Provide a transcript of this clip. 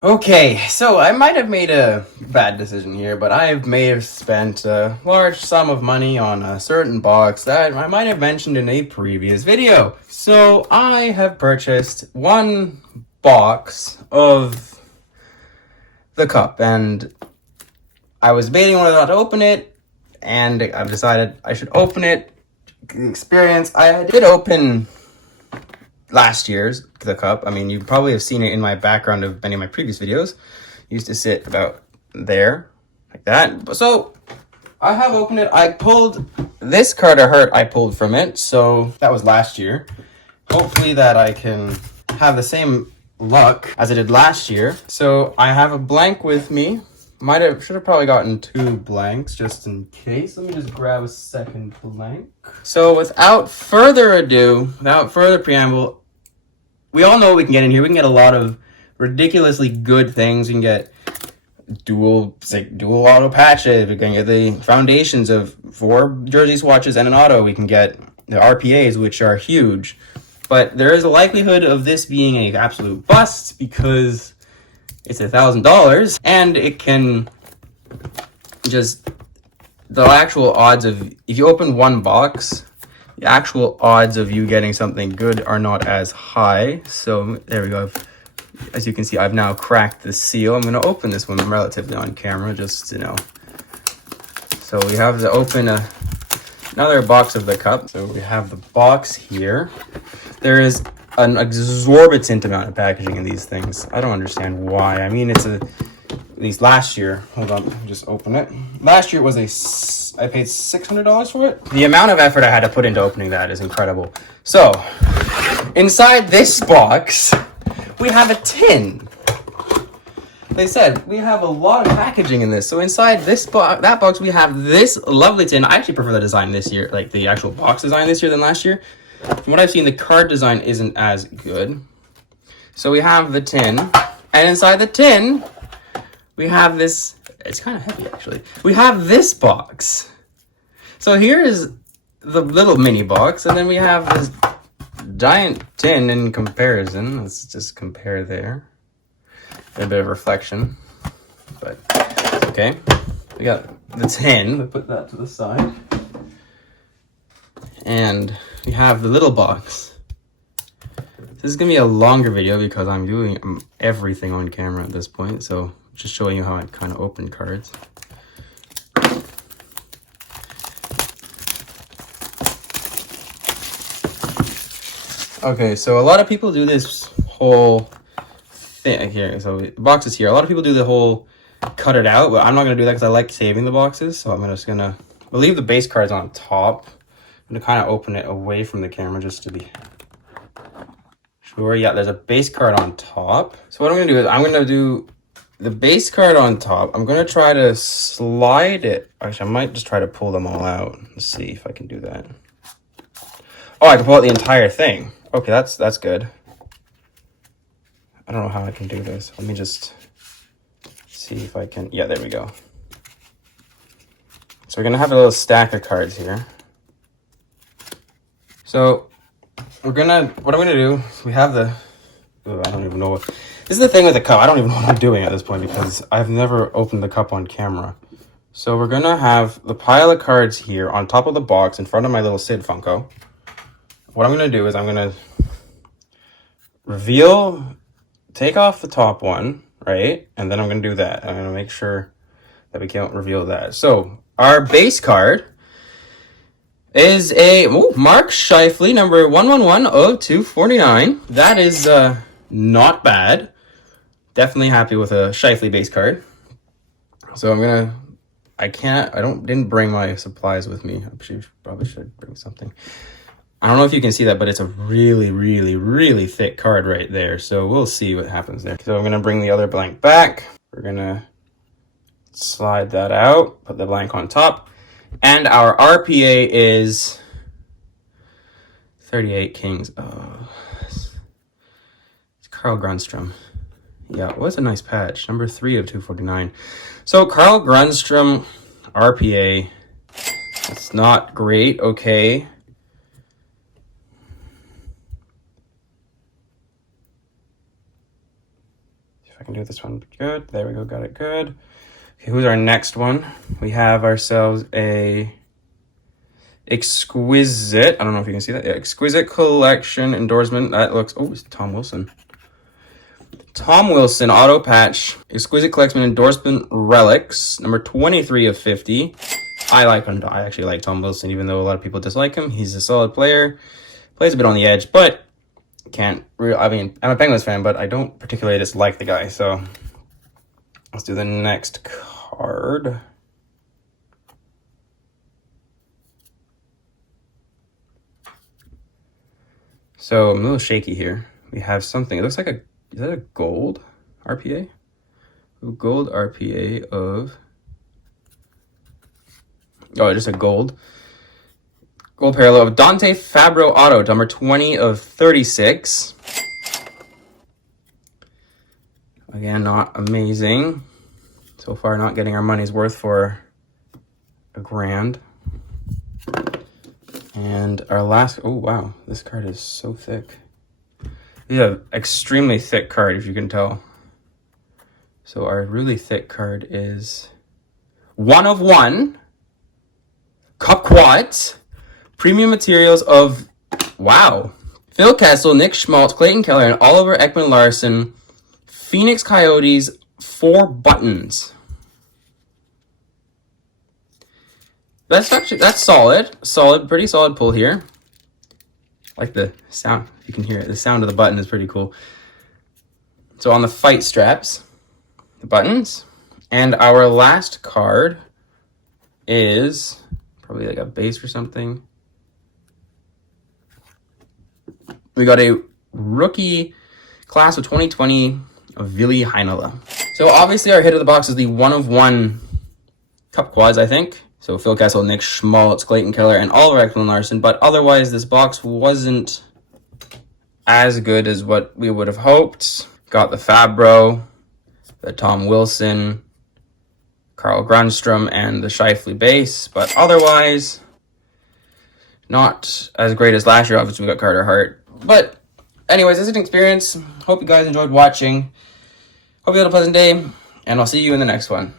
Okay, so I might have made a bad decision here, but I may have spent a large sum of money on a certain box that I might have mentioned in a previous video. So I have purchased one box of the cup, and I was debating whether or not to open it, and I've decided I should open it. Experience, I did open last year's the cup. I mean, you probably have seen it in my background of many of my previous videos. It used to sit about there, like that. So I have opened it. I pulled this Carter Hart. I pulled from it, so that was last year. Hopefully that I can have the same luck as I did last year. So I have a blank with me. Should have probably gotten two blanks just in case. Let me just grab a second blank. So without further ado, without further preamble, we all know what we can get in here. We can get a lot of ridiculously good things. We can get dual auto patches. We can get the foundations of 4 jersey swatches and an auto. We can get the RPAs, which are huge. But there is a likelihood of this being an absolute bust because it's $1,000, and it can just, the actual odds of, if you open one box, the actual odds of you getting something good are not as high. So there we go. As you can see, I've now cracked the seal. I'm going to open this one relatively on camera, just to know. So we have to open another box of the cup. So we have the box here. There is an exorbitant amount of packaging in these things. I don't understand why. I mean, at least last year. Hold on, just open it. Last year was I paid $600 for it. The amount of effort I had to put into opening that is incredible. So, inside this box, we have a tin. They said we have a lot of packaging in this. So inside that box, we have this lovely tin. I actually prefer the design this year, like the actual box design this year than last year. From what I've seen, the card design isn't as good. So we have the tin, and inside the tin, we have this. It's kind of heavy, actually. We have this box. So here is the little mini box, and then we have this giant tin in comparison. Let's just compare there. A bit of reflection, but okay. We got the tin. We put that to the side, and we have the little box. This is gonna be a longer video because I'm doing everything on camera at this point, so just showing you how I kind of open cards. Okay, so a lot of people do this whole thing here. So the box is here. A lot of people do the whole cut it out, but I'm not gonna do that because I like saving the boxes. So I'm just gonna leave the base cards on top. I'm gonna kind of open it away from the camera just to be sure. Yeah, there's a base card on top. So what I'm gonna do is I'm gonna do the base card on top. I'm gonna try to slide it. Actually, I might just try to pull them all out. Let's see if I can do that. Oh, I can pull out the entire thing. Okay, that's good. I don't know how I can do this. Let me just see if I can. Yeah, there we go. So we're gonna have a little stack of cards here. So what I'm gonna do, we have the, I don't even know what, this is the thing with the cup. I don't even know what I'm doing at this point because I've never opened the cup on camera. So we're gonna have the pile of cards here on top of the box in front of my little Sid Funko. What I'm gonna do is I'm gonna take off the top one, right? And then I'm gonna do that. I'm gonna make sure that we can't reveal that. So our base card is a Mark Scheifele, number 1110249. That is not bad. Definitely happy with a Scheifele base card. So didn't bring my supplies with me. I probably should bring something. I don't know if you can see that, but it's a really, really, really thick card right there. So we'll see what happens there. So I'm gonna bring the other blank back. We're gonna slide that out, put the blank on top. And our RPA is 38 Kings. Oh, it's Carl Grundstrom. Yeah, it was a nice patch. Number 3 of 249. So Carl Grundstrom RPA. It's not great, okay. can do this one good. There we go, got it good. Okay, who's our next one? We have ourselves a exquisite, I don't know if you can see that. Yeah, exquisite collection endorsement. That looks, oh, it's Tom Wilson. Tom Wilson auto patch, exquisite collection endorsement relics, number 23 of 50. I actually like Tom Wilson, even though a lot of people dislike him. He's a solid player, plays a bit on the edge, but I'm a Penguins fan, but I don't particularly dislike the guy. So let's do the next card. So I'm a little shaky here. We have something. It looks like is that a gold RPA? Gold RPA of, oh, just a gold parallel of Dante Fabro auto, number 20 of 36. Again, not amazing. So far, not getting our money's worth for $1,000. And our last, oh wow, this card is so thick. This is an extremely thick card, if you can tell. So our really thick card is 1 of 1 Cup Quads, premium materials of, wow, Phil Kessel, Nick Schmaltz, Clayton Keller, and Oliver Ekman-Larsson, Phoenix Coyotes, 4 buttons. That's solid, pretty solid pull here. Like the sound, if you can hear it, the sound of the button is pretty cool. So on the fight straps, the buttons, and our last card is probably like a base or something. We got a rookie class of 2020 of Ville Heinola. So obviously our hit of the box is the 1 of 1 Cup Quads, I think. So Phil Kessel, Nick Schmaltz, Clayton Keller, and Oliver Ekman-Larsson. But otherwise, this box wasn't as good as what we would have hoped. Got the Fabro, the Tom Wilson, Carl Grundstrom, and the Scheifele base. But otherwise, not as great as last year. Obviously, we got Carter Hart. But anyways, this is an experience. Hope you guys enjoyed watching. Hope you had a pleasant day, and I'll see you in the next one.